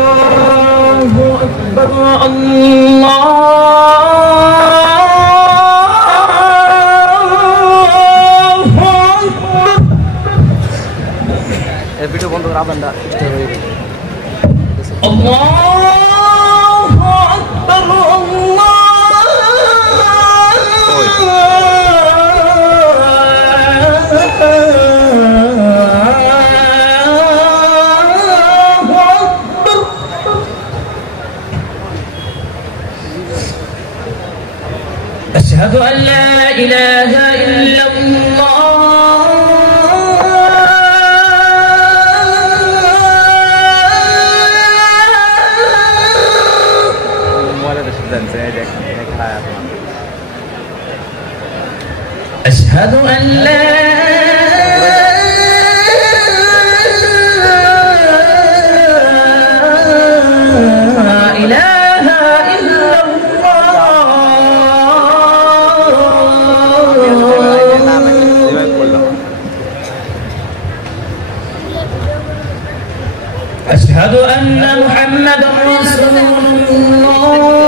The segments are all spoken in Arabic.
الله أكبر الله वीडियो बंद करा बंदा الله أكبر أشهد أن لا إله إلا الله أشهد أن لا إله إلا الله أشهد أن محمدا رسول الله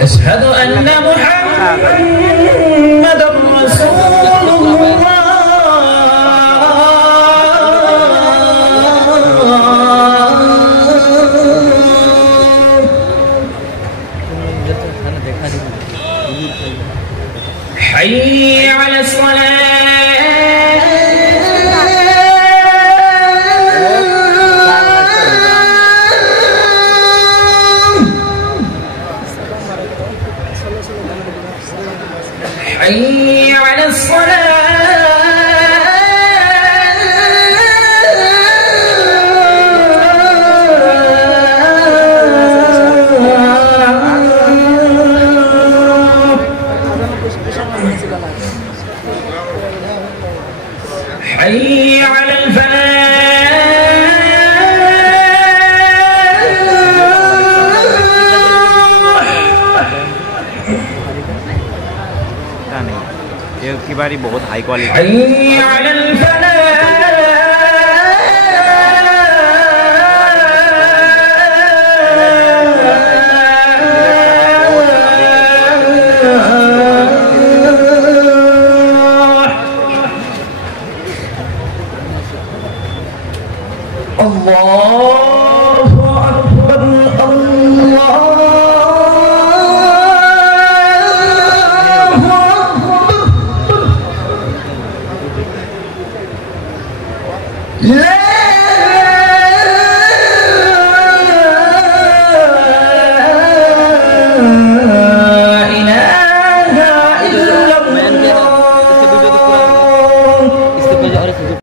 أشهد أن محمدا رسول الله حي على الصلاة حي على الصلاة حي على الفلاح ये की बारी बहुत हाई क्वालिटी حي على الفلاح